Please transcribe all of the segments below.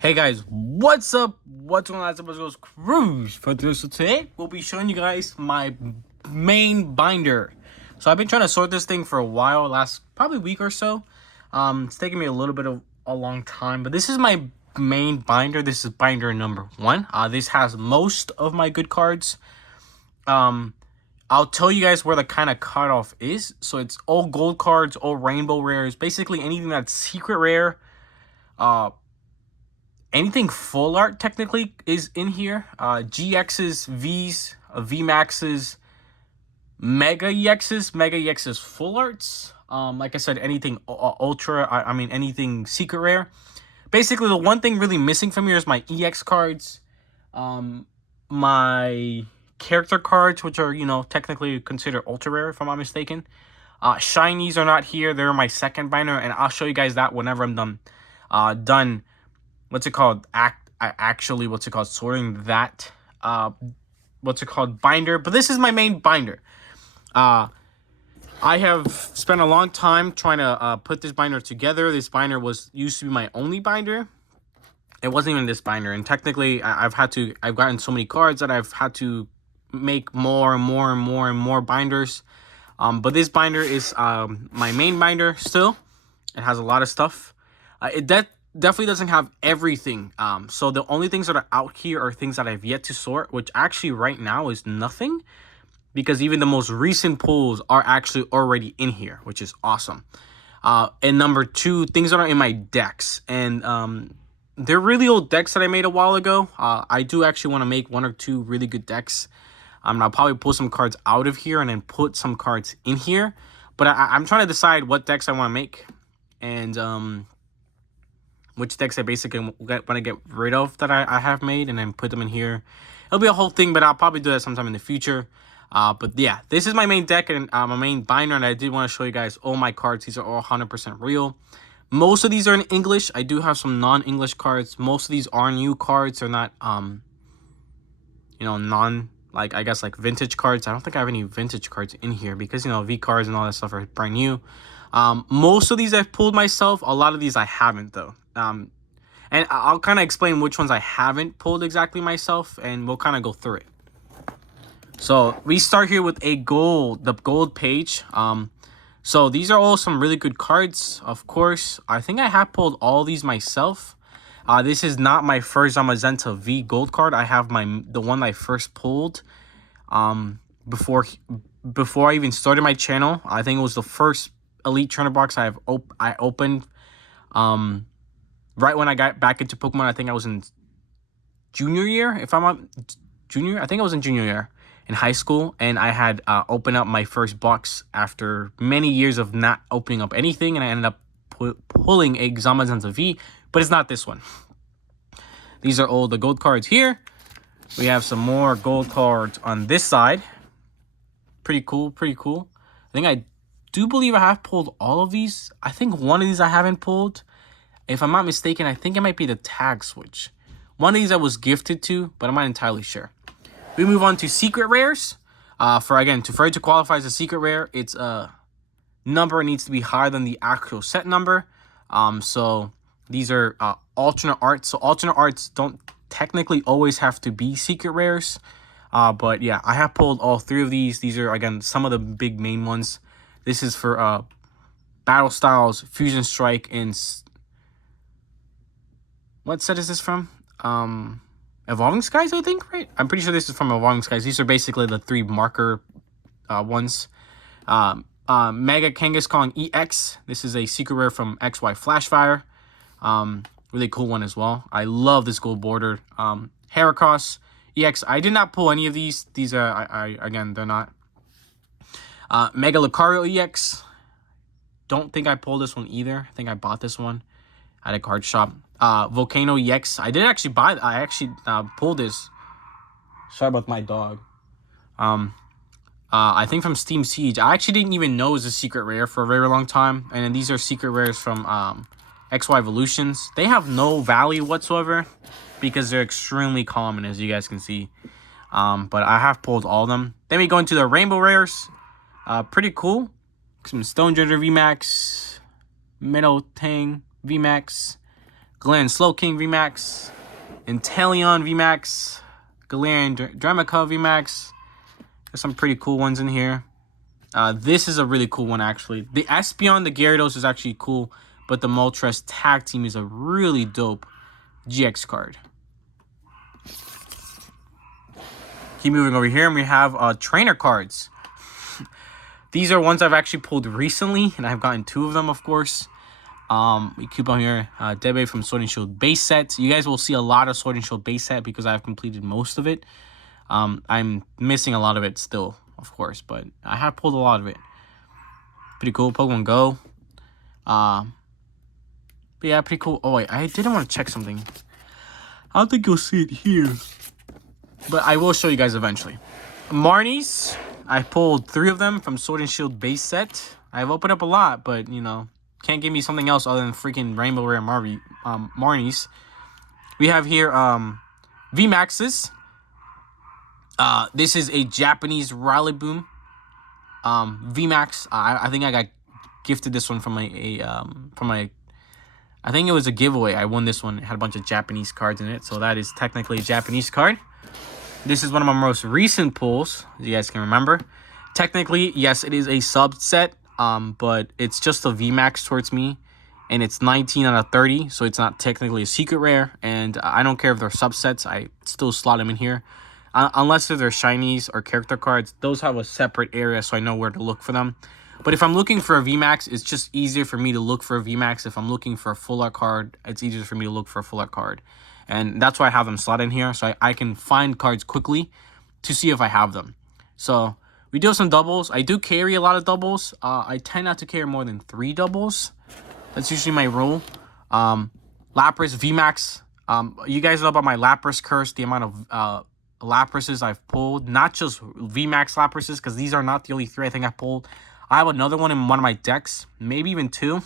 Hey guys, what's up? What's going on? It's goes Cruise for this. So today we'll be showing you guys my main binder. So I've been trying to sort this thing for a while, last probably week or so. It's taking me a little bit of a long time, but this is my main binder. This is binder number 1. This has most of my good cards. I'll tell you guys where the kind of cutoff is. So it's all gold cards, all rainbow rares, basically anything that's secret rare. Anything full art technically is in here. GXs, Vs, VMAXs, Mega EXs full arts. Like I said, anything ultra, I mean anything secret rare. Basically, the one thing really missing from here is my EX cards, my character cards, which are, technically considered ultra rare if I'm not mistaken. Shinies are not here. They're my second binder, and I'll show you guys that whenever I'm done. What's it called? Sorting that. Binder. But this is my main binder. I have spent a long time trying to put this binder together. This binder used to be my only binder. It wasn't even this binder, and technically, I've gotten so many cards that I've had to make more and more binders. But this binder is my main binder still. It has a lot of stuff. Definitely doesn't have everything. So the only things that are out here are things that I've yet to sort, which actually right now is nothing, because even the most recent pulls are actually already in here, which is awesome. And number 2, things that are in my decks, and they're really old decks that I made a while ago. I do actually want to make 1 or 2 really good decks. I'll probably pull some cards out of here and then put some cards in here, but I'm trying to decide what decks I want to make, and which decks I basically want to get rid of that I have made and then put them in here. It'll be a whole thing, but I'll probably do that sometime in the future. But yeah, this is my main deck and my main binder, and I did want to show you guys all my cards. These are all 100% real. Most of these are in English. I do have some non-English cards. Most of these are new cards. They're not, I guess like vintage cards. I don't think I have any vintage cards in here because, V cards and all that stuff are brand new. Most of these I've pulled myself. A lot of these I haven't though. And I'll kind of explain which ones I haven't pulled exactly myself, and we'll kind of go through it. So we start here with the gold page. So these are all some really good cards, of course. I think I have pulled all these myself. This is not my first Zamazenta V gold card. I have the one I first pulled before I even started my channel. I think it was the first Elite Trainer box I opened. Right when I got back into Pokemon. I think I was in junior year. I think I was in junior year in high school, and I had opened up my first box after many years of not opening up anything, and I ended up pulling a Zamazenta V, but it's not this one. These are all the gold cards here. We have some more gold cards on this side. Pretty cool. I think I do believe I have pulled all of these. I think one of these I haven't pulled. If I'm not mistaken, I think it might be the tag switch. One of these I was gifted to, but I'm not entirely sure. We move on to secret rares. For it to qualify as a secret rare, its number needs to be higher than the actual set number. So these are alternate arts. So alternate arts don't technically always have to be secret rares. But yeah, I have pulled all 3 of these. These are, again, some of the big main ones. This is for Battle Styles, Fusion Strike, and what set is this from? Evolving Skies, I think, right? I'm pretty sure this is from Evolving Skies. These are basically the 3 marker ones. Mega Kangaskhan EX. This is a secret rare from XY Flashfire. Really cool one as well. I love this gold border. Heracross EX. I did not pull any of these. These are, again, they're not. Mega Lucario EX. Don't think I pulled this one either. I think I bought this one at a card shop. Volcano EX. I actually pulled this. Sorry about my dog. I think from Steam Siege. I actually didn't even know it was a secret rare for a very long time. And then these are secret rares from XY Evolutions. They have no value whatsoever because they're extremely common, as you guys can see. But I have pulled all of them. Then we go into the rainbow rares. Pretty cool. Some Stone Gender VMAX, Metal Tang VMAX, Galarian Slowking VMAX, Inteleon VMAX, Galarian Dramaca VMAX. There's some pretty cool ones in here. This is a really cool one, actually. The Espeon, the Gyarados is actually cool, but the Moltres Tag Team is a really dope GX card. Keep moving over here, and we have trainer cards. These are ones I've actually pulled recently, and I've gotten 2 of them, of course. We keep on here, Debe from Sword and Shield base set. You guys will see a lot of Sword and Shield base set because I've completed most of it. I'm missing a lot of it still, of course, but I have pulled a lot of it. Pretty cool. Pokemon Go. But yeah, pretty cool. Oh, wait, I didn't want to check something. I don't think you'll see it here, but I will show you guys eventually. Marnies. I pulled 3 of them from Sword and Shield base set. I've opened up a lot, but, you know, can't give me something else other than freaking Rainbow Rare Marnies. We have here VMAXs. This is a Japanese Rillaboom VMAX. I think I got gifted this one from my I think it was a giveaway. I won this one. It had a bunch of Japanese cards in it, so that is technically a Japanese card. This is one of my most recent pulls, as you guys can remember. Technically, yes, it is a subset, but it's just a VMAX towards me, and it's 19 out of 30, so it's not technically a secret rare, and I don't care if they're subsets. I still slot them in here. Unless they're shinies or character cards, those have a separate area, so I know where to look for them. But if I'm looking for a VMAX, it's just easier for me to look for a VMAX. If I'm looking for a full art card, it's easier for me to look for a full art card. And that's why I have them slot in here, so I can find cards quickly to see if I have them. So we do have some doubles. I do carry a lot of doubles. I tend not to carry more than 3 doubles. That's usually my rule. Lapras VMAX. You guys know about my Lapras curse, the amount of Laprases I've pulled. Not just VMAX Laprases, because these are not the only 3 I think I pulled. I have another one in one of my decks, maybe even 2.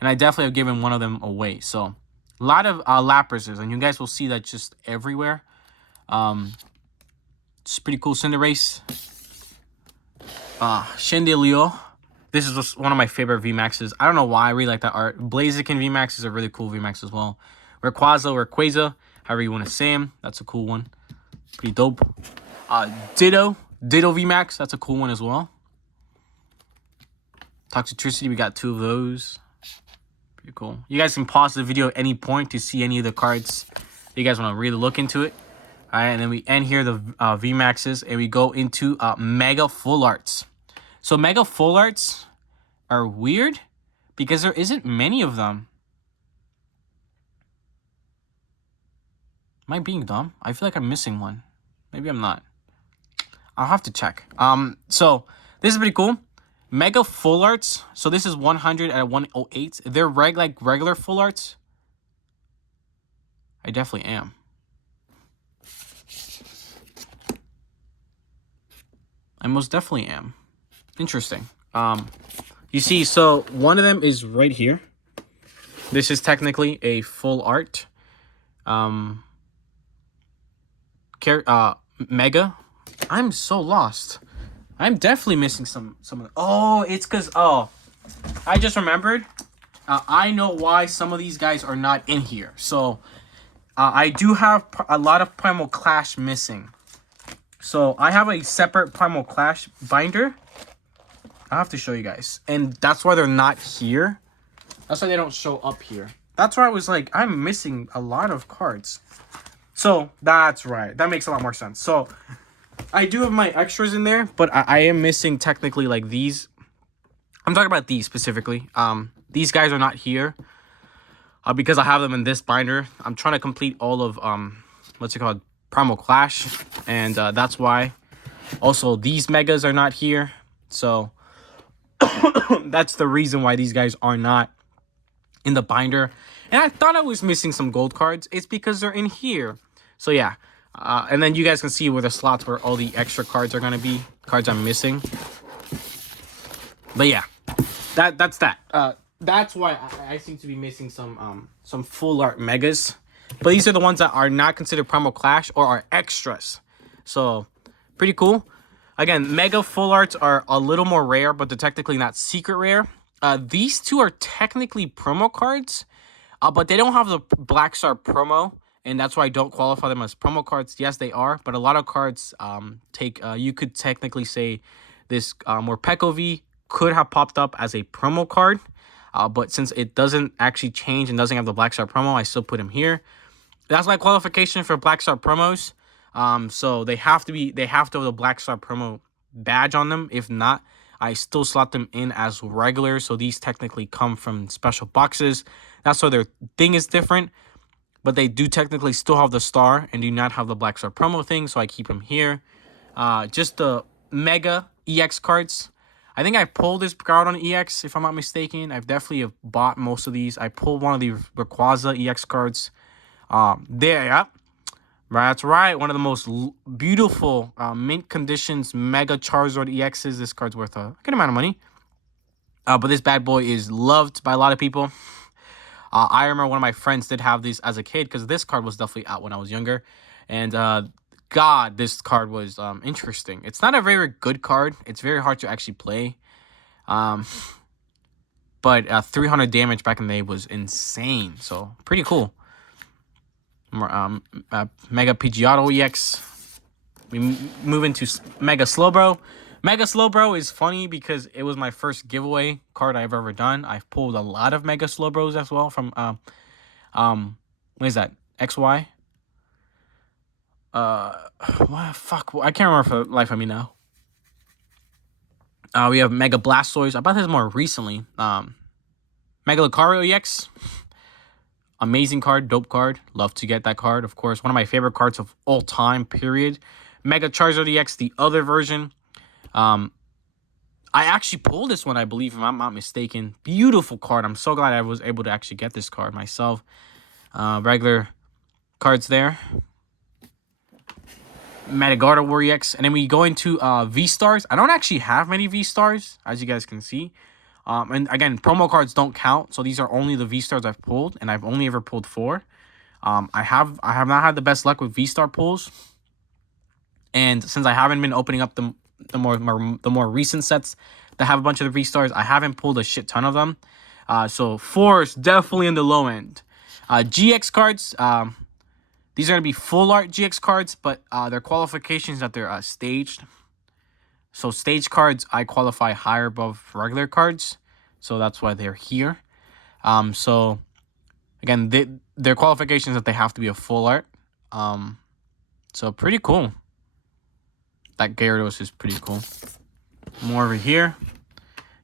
And I definitely have given one of them away. So a lot of Laprases, and you guys will see that just everywhere. It's pretty cool. Cinderace. Chandelure. This is just one of my favorite VMAXs. I don't know why I really like that art. Blaziken VMAX is a really cool VMAX as well. Rayquaza, however you want to say him. That's a cool one. Pretty dope. Ditto VMAX. That's a cool one as well. Toxicity, we got 2 of those. Pretty cool. You guys can pause the video at any point to see any of the cards you guys want to really look into it. All right, and then we end here the VMAXs, and we go into Mega Full Arts. So Mega Full Arts are weird because there isn't many of them. Am I being dumb? I feel like I'm missing one. Maybe I'm not. I'll have to check. So this is pretty cool. Mega Full Arts. So this is 100 at 108. They're like regular Full Arts. I definitely am. I most definitely am. Interesting. You see, so one of them is right here. This is technically a full art. Mega. I'm so lost. I'm definitely missing some of the... Oh, it's because... Oh, I just remembered. I know why some of these guys are not in here. So, I do have a lot of Primal Clash missing. So, I have a separate Primal Clash binder. I have to show you guys. And that's why they're not here. That's why they don't show up here. That's why I was like, I'm missing a lot of cards. So, that's right. That makes a lot more sense. So... I do have my extras in there, but I am missing technically like these. I'm talking about these specifically. These guys are not here because I have them in this binder. I'm trying to complete all of what's it called, Primal Clash, and that's why. Also, these megas are not here, so that's the reason why these guys are not in the binder. And I thought I was missing some gold cards. It's because they're in here. So yeah. And then you guys can see where the slots where all the extra cards are going to be. Cards I'm missing. But yeah. That's that. That's why I seem to be missing some full art megas. But these are the ones that are not considered Primal Clash or are extras. So, pretty cool. Again, mega full arts are a little more rare, but they're technically not secret rare. These 2 are technically promo cards. But they don't have the Black Star promo, and that's why I don't qualify them as promo cards. Yes, they are, but a lot of cards take. You could technically say this Morpeko V could have popped up as a promo card, but since it doesn't actually change and doesn't have the Black Star promo, I still put him here. That's my qualification for Black Star promos. So they have to have the Black Star promo badge on them. If not, I still slot them in as regular. So these technically come from special boxes. That's why their thing is different. But they do technically still have the star and do not have the Black Star promo thing. So I keep them here. Just the Mega EX cards. I think I pulled this card on EX, if I'm not mistaken. I've definitely bought most of these. I pulled one of the Rayquaza EX cards. There, yeah. That's right. One of the most beautiful mint conditions Mega Charizard EXs. This card's worth a good amount of money. But this bad boy is loved by a lot of people. I remember one of my friends did have these as a kid because this card was definitely out when I was younger. And God, this card was interesting. It's not a very good card. It's very hard to actually play. But 300 damage back in the day was insane. So pretty cool. Mega Pidgeotto EX. We move into Mega Slowbro. Mega Slowbro is funny because it was my first giveaway card I've ever done. I've pulled a lot of Mega Slowbros as well from what is that? XY? What fuck? I can't remember for the life of me now. We have Mega Blastoise. I bought this more recently. Mega Lucario EX. Amazing card, dope card. Love to get that card, of course. One of my favorite cards of all time, period. Mega Charizard EX, the other version. I actually pulled this one, I believe, if I'm not mistaken. Beautiful card. I'm so glad I was able to actually get this card myself. Regular cards there. Metagardevoir EX. And then we go into V-Stars. I don't actually have many V-Stars, as you guys can see. And again, promo cards don't count, so these are only the V-Stars I've pulled, and I've only ever pulled 4. I have not had the best luck with V-Star pulls, and since I haven't been opening up the more recent sets that have a bunch of the V-Stars, I haven't pulled a shit ton of them. So 4 is definitely in the low end. GX cards, these are gonna be full art GX cards, but their qualifications that they're staged. So stage cards, I qualify higher above regular cards. So that's why they're here. So again, their qualifications that they have to be a full art. So pretty cool. That Gyarados is pretty cool. More over here.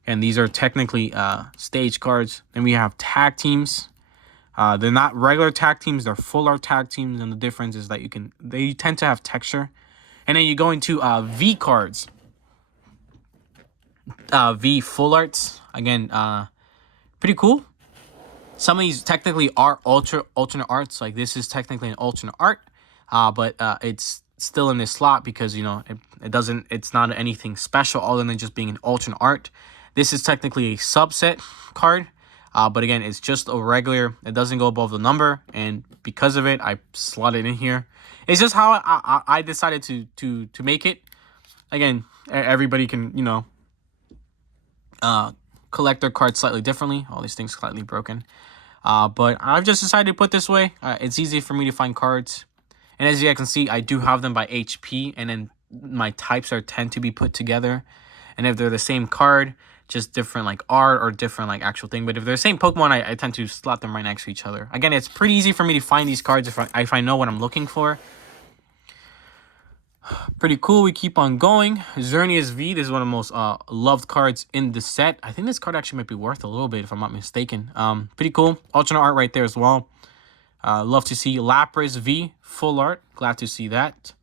And these are technically stage cards. Then we have tag teams. They're not regular tag teams, they're full art tag teams, and the difference is that they tend to have texture. And then you go into V cards. V full arts, again, pretty cool. Some of these technically are alternate arts, like this is technically an alternate art, but it's still in this slot because, you know, it's not anything special other than just being an alternate art. This is technically a subset card, but again, it's just a regular. It doesn't go above the number, and because of it, I slot it in here. It's just how I decided to make it. Again, everybody can, you know, collect their cards slightly differently. All these things slightly broken. But I've just decided to put this way. It's easy for me to find cards. And as you guys can see, I do have them by HP. And then my types tend to be put together. And if they're the same card, just different like art or different like actual thing. But if they're the same Pokemon, I tend to slot them right next to each other. Again, it's pretty easy for me to find these cards if I know what I'm looking for. Pretty cool. We keep on going. Xerneas V. This is one of the most loved cards in the set. I think this card actually might be worth a little bit if I'm not mistaken. Pretty cool. Alternate art right there as well. Love to see Lapras V. Full art. Glad to see that.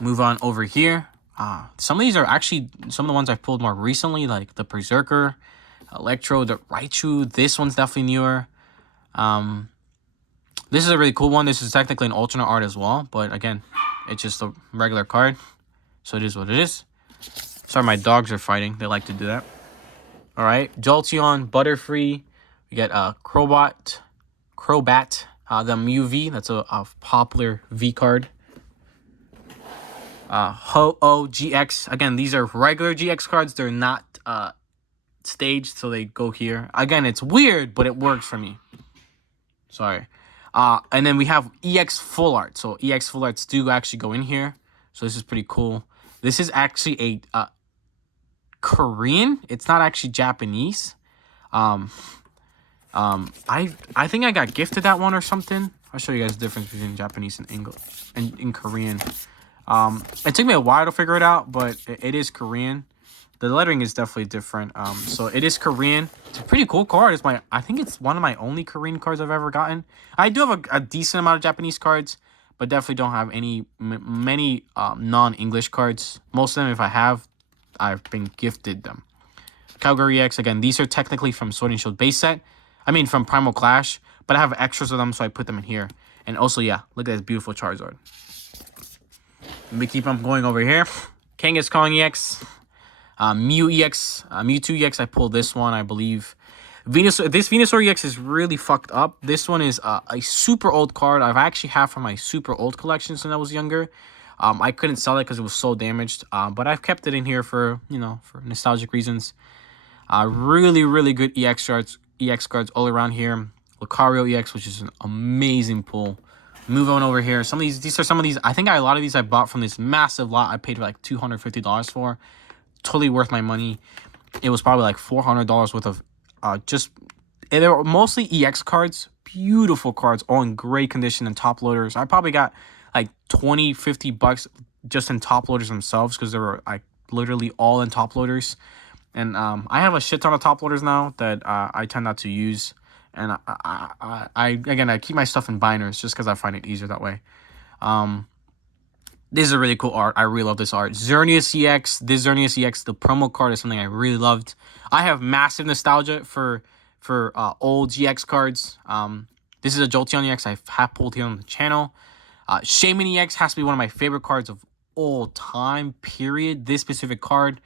Move on over here. Some of these are actually some of the ones I've pulled more recently, like the Berserker, Electro, the Raichu. This one's definitely newer. This is a really cool one. This is technically an alternate art as well, but again, it's just a regular card, so it is what it is. Sorry, my dogs are fighting. They like to do that. All right, Jolteon, Butterfree. We get Crobat, the Mew V. That's a popular V card. Ho-Oh GX. Again, these are regular GX cards. They're not staged, so they go here. Again, it's weird, but it works for me. Sorry. And then we have EX Full Art. So EX Full Arts do actually go in here. So this is pretty cool. This is actually a Korean. It's not actually Japanese. I think I got gifted that one or something. I'll show you guys the difference between Japanese and English and in Korean. It took me a while to figure it out, but it is Korean. The lettering is definitely different. So it is Korean. It's a pretty cool card. I think it's one of my only Korean cards I've ever gotten. I do have a decent amount of Japanese cards, but definitely don't have many non-English cards. Most of them, if I have, I've been gifted them. Calgary X, again, these are technically from Sword and Shield base set. I mean, from Primal Clash, but I have extras of them, so I put them in here. And also, yeah, look at this beautiful Charizard. Let me keep on going over here. Kangaskhan EX. Mew EX, Mewtwo EX, I pulled this one, I believe. This Venusaur EX is really fucked up. This one is a super old card. I've actually had from my super old collection since I was younger. I couldn't sell it because it was so damaged. But I've kept it in here for, for nostalgic reasons. Really, really good EX cards all around here. Lucario EX, which is an amazing pull. Move on over here. These are some of these. I think a lot of these I bought from this massive lot. I paid like $250 for. Totally worth my money. It was probably like $400 worth of they were mostly EX cards, beautiful cards, all in great condition and top loaders. I probably got like $20-50 just in top loaders themselves, because they were like literally all in top loaders. And I have a shit ton of top loaders now that I tend not to use, and I keep my stuff in binders just because I find it easier that way. This is a really cool art. I really love this art. Xerneas EX. This Xerneas EX, the promo card, is something I really loved. I have massive nostalgia for old GX cards. This is a Jolteon EX I have pulled here on the channel. Shaman EX has to be one of my favorite cards of all time, period. This specific card,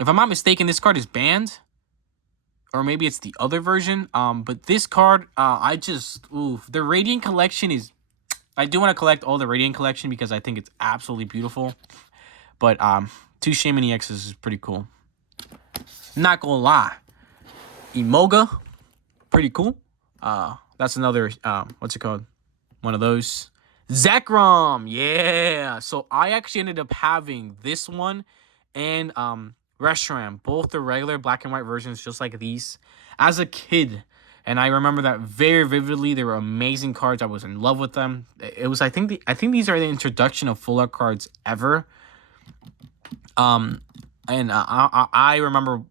if I'm not mistaken, this card is banned. Or maybe it's the other version. But this card, the Radiant Collection is... I do want to collect all the Radiant Collection because I think it's absolutely beautiful. But 2 Shaman EXs is pretty cool. Not gonna lie. Emoga, pretty cool. That's another, what's it called? One of those. Zekrom, yeah. So I actually ended up having this one and Reshiram, both the regular black and white versions, just like these, as a kid. And I remember that very vividly. They were amazing cards. I was in love with them. It was, I think these are the introduction of full art cards ever. And I remember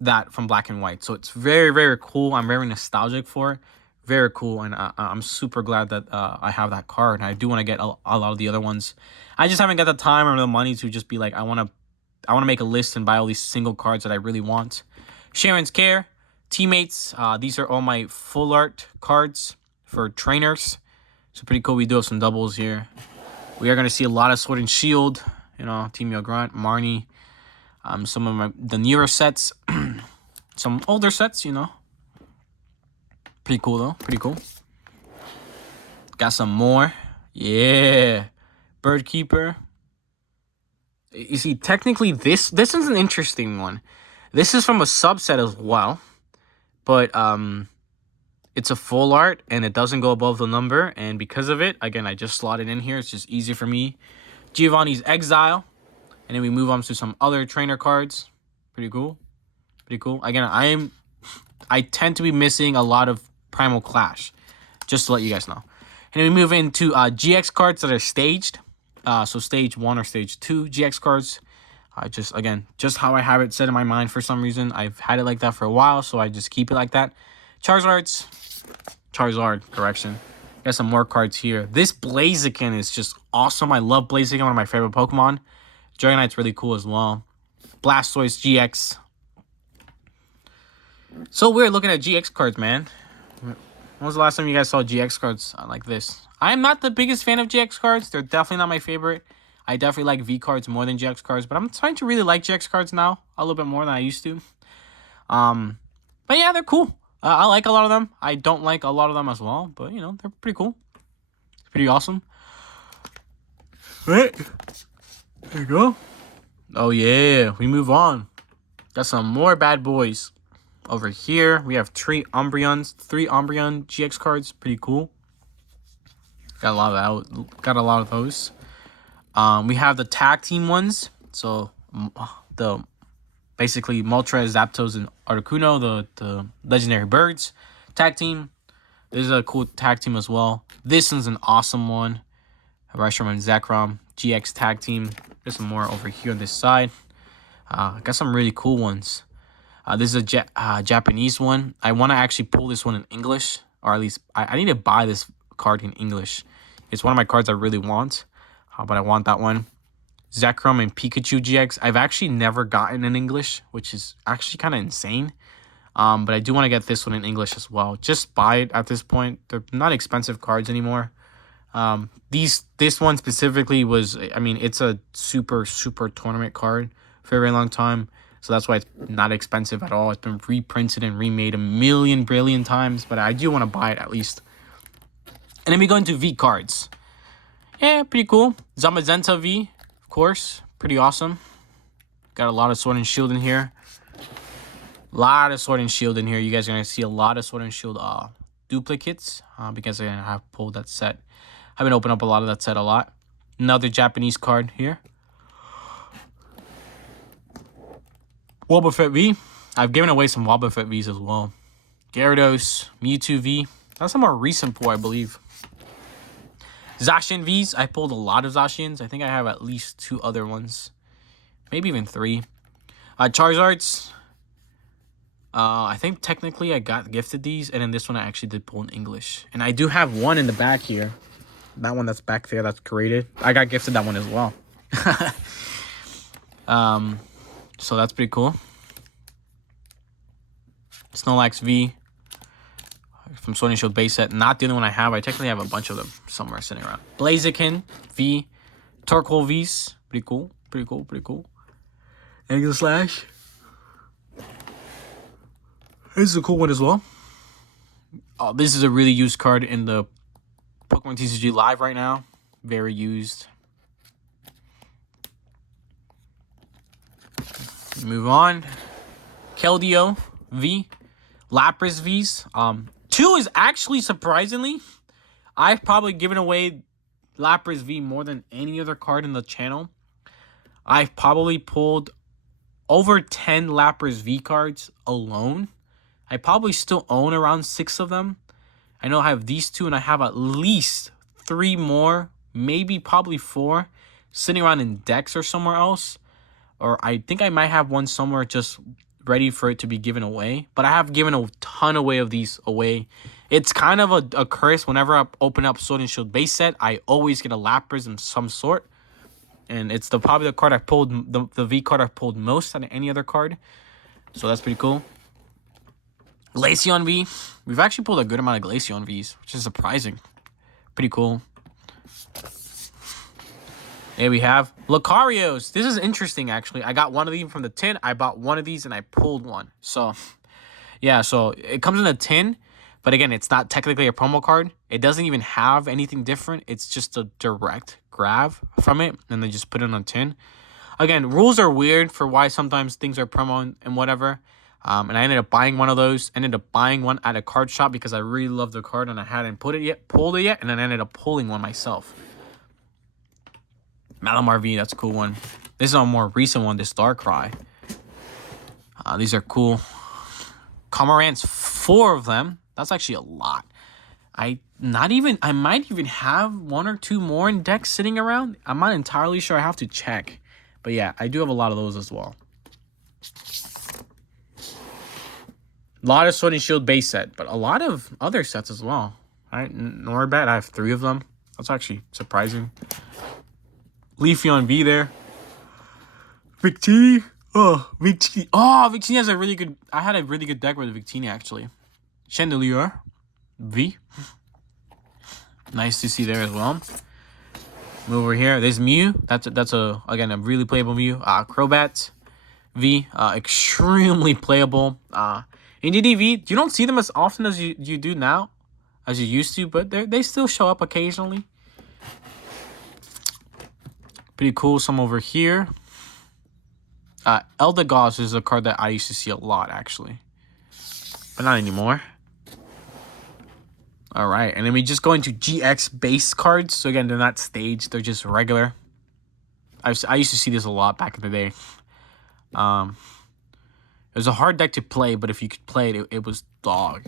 that from black and white. So it's very, very cool. I'm very nostalgic for it. Very cool. And I'm super glad that I have that card. And I do want to get a lot of the other ones. I just haven't got the time or the money to just be like, I want to make a list and buy all these single cards that I really want. Sharon's Care. Teammates, these are all my full art cards for trainers. So pretty cool. We do have some doubles here. We are going to see a lot of Sword and Shield, Team Yo Grunt, Marnie, some of the newer sets, some older sets, Pretty cool though, pretty cool. Got some more. Yeah. Bird Keeper. You see, technically this is an interesting one. This is from a subset as well. But it's a full art, and it doesn't go above the number. And because of it, again, I just slot it in here. It's just easy for me. Giovanni's Exile. And then we move on to some other trainer cards. Pretty cool. Pretty cool. Again, I tend to be missing a lot of Primal Clash, just to let you guys know. And then we move into GX cards that are staged. So stage 1 or stage 2 GX cards. Just how I have it set in my mind for some reason. I've had it like that for a while, so I just keep it like that. Charizard, correction. Got some more cards here. This Blaziken is just awesome. I love Blaziken, one of my favorite Pokemon. Dragonite's really cool as well. Blastoise GX. So weird looking at GX cards, man. When was the last time you guys saw GX cards like this? I'm not the biggest fan of GX cards. They're definitely not my favorite. I definitely like V cards more than GX cards, but I'm trying to really like GX cards now a little bit more than I used to. But yeah, they're cool. I like a lot of them. I don't like a lot of them as well, but they're pretty cool. It's pretty awesome. Right. There you go. Oh yeah, we move on. Got some more bad boys. Over here, we have three Umbreon GX cards. Pretty cool. Got a lot of those. We have the tag team ones. So the basically Moltres, Zapdos, and Articuno, the legendary birds tag team. This is a cool tag team as well. This one's an awesome one. Reshram and Zekrom GX tag team. There's some more over here on this side. Got some really cool ones. This is a Japanese one. I want to actually pull this one in English, or at least I need to buy this card in English. It's one of my cards I really want, but I want that one. Zekrom and Pikachu GX. I've actually never gotten in English, which is actually kind of insane. But I do want to get this one in English as well. Just buy it at this point. They're not expensive cards anymore. This one specifically was, I mean, it's a super tournament card for a very long time. So that's why it's not expensive at all. It's been reprinted and remade a million billion times. But I do want to buy it at least. And then we go into V cards. Yeah, pretty cool. Zamazenta V, of course. Pretty awesome. Got a lot of Sword and Shield in here. A lot of Sword and Shield in here. You guys are going to see a lot of Sword and Shield duplicates. Because I have pulled that set. I've been opening up a lot of that set a lot. Another Japanese card here. Wobbuffet V. I've given away some Wobbuffet Vs as well. Gyarados, Mewtwo V. That's a more recent pull, I believe. Zacian Vs. I pulled a lot of Zacians. I think I have at least 2 other ones. Maybe even 3. Charizards. I think technically I got gifted these. And then this one I actually did pull in English. And I do have one in the back here. That one that's back there that's created. I got gifted that one as well. So that's pretty cool. Snorlax V from Sword and Shield base set. Not the only one I have. I technically have a bunch of them somewhere sitting around. Blaziken V. Torkoal Vs. Pretty cool. Pretty cool. Pretty cool. Angle Slash. This is a cool one as well. Oh, this is a really used card in the Pokemon TCG Live right now. Very used. Move on. Keldeo V. Lapras Vs. 2 is actually surprisingly, I've probably given away Lapras V more than any other card in the channel. I've probably pulled over 10 Lapras V cards alone. I probably still own around 6 of them. I know I have these 2 and I have at least 3 more, maybe probably 4, sitting around in decks or somewhere else. Or I think I might have one somewhere just ready for it to be given away. But I have given a ton of these away. It's kind of a curse. Whenever I open up Sword and Shield base set, I always get a Lapras of some sort. And it's probably the card I pulled, the V card I've pulled most out of any other card. So that's pretty cool. Glaceon V. We've actually pulled a good amount of Glaceon Vs, which is surprising. Pretty cool. There we have Lucarios. This is interesting, actually. I got one of these from the tin. I bought one of these, and I pulled one. So, yeah. So, it comes in a tin. But, again, it's not technically a promo card. It doesn't even have anything different. It's just a direct grab from it. And they just put it on a tin. Again, rules are weird for why sometimes things are promo and whatever. And I ended up buying one of those. Ended up buying one at a card shop because I really loved the card. And I hadn't pulled it yet. And then I ended up pulling one myself. Malamar V, that's a cool one. This is a more recent one, this Darkrai. These are cool. Cormorants, 4 of them. That's actually a lot. I might even have 1 or 2 more in decks sitting around. I'm not entirely sure. I have to check. But yeah, I do have a lot of those as well. A lot of Sword and Shield base set, but a lot of other sets as well. All right, Norbat, I have 3 of them. That's actually surprising. Leafeon V there. Victini. Oh, Victini. Oh, Victini has a really good... I had a really good deck with Victini, actually. Chandelier V. Nice to see there as well. Move over here. There's Mew. That's again, a really playable Mew. Crobat V. Extremely playable. NDD V. You don't see them as often as you do now. As you used to. But they still show up occasionally. Pretty cool. Some over here. Eldegoss is a card that I used to see a lot, actually. But not anymore. Alright, and then we just go into GX base cards. So again, they're not staged, they're just regular. I used to see this a lot back in the day. It was a hard deck to play, but if you could play it, it was dog.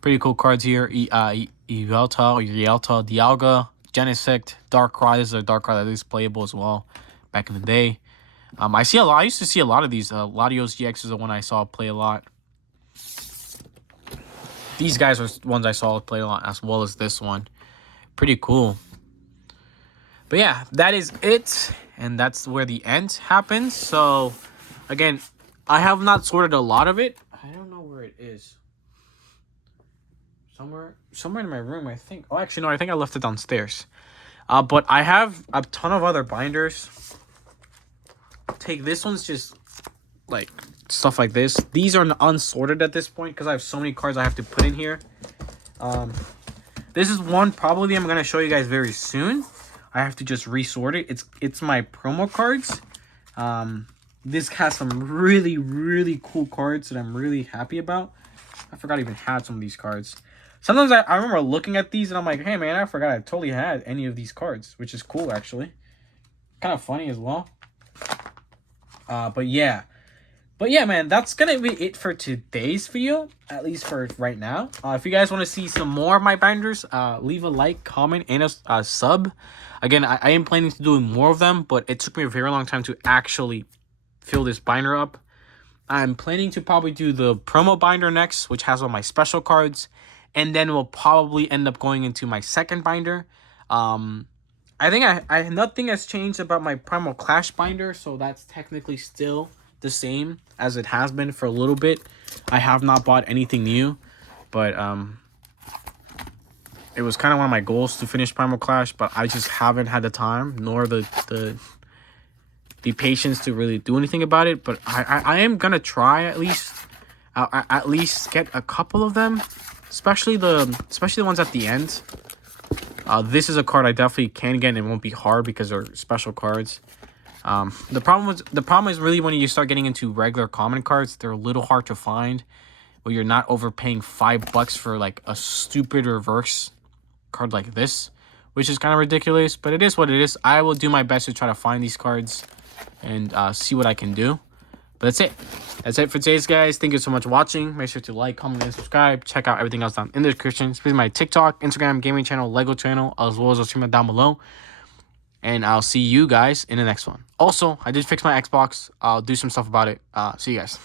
Pretty cool cards here. Yveltal, Dialga, Genesect, Darkrai. This is a Darkrai that is playable as well back in the day. I used to see a lot of these. Latios GX is the one I saw play a lot. These guys are ones I saw play a lot, as well as this one. Pretty cool. But yeah, that is it. And that's where the end happens. So, again, I have not sorted a lot of it. I don't know where it is. Somewhere in my room, I think. Oh, actually, no, I think I left it downstairs. But I have a ton of other binders. This one's just, like, stuff like this. These are unsorted at this point because I have so many cards I have to put in here. This is one probably I'm going to show you guys very soon. I have to just resort it. It's my promo cards. This has some really, really cool cards that I'm really happy about. I forgot I even had some of these cards. Sometimes I remember looking at these and I'm like, hey man, I forgot I totally had any of these cards, which is cool actually. Kind of funny as well. But yeah, man, that's gonna be it for today's video, at least for right now. If you guys want to see some more of my binders, leave a like, comment, and a sub. Again, I am planning to do more of them, but it took me a very long time to actually fill this binder up. I'm planning to probably do the promo binder next, which has all my special cards, and then we'll probably end up going into my second binder. I think nothing has changed about my Primal Clash binder, so that's technically still the same as it has been for a little bit. I have not bought anything new, but it was kind of one of my goals to finish Primal Clash, but I just haven't had the time nor the patience to really do anything about it. But I am gonna try at least get a couple of them, especially the ones at the end. This is a card I definitely can get, and it won't be hard because they're special cards. The problem is really when you start getting into regular common cards, they're a little hard to find, where you're not overpaying $5 for like a stupid reverse card like this, which is kind of ridiculous, but it is what it is. I will do my best to try to find these cards and see what I can do. But that's it for today's, guys. Thank you so much for watching. Make sure to like, comment, and subscribe. Check out everything else down in the description, especially my TikTok, Instagram, gaming channel, Lego channel, as well as the streamer down below. And I'll see you guys in the next one. Also, I did fix my Xbox. I'll do some stuff about it. See you guys.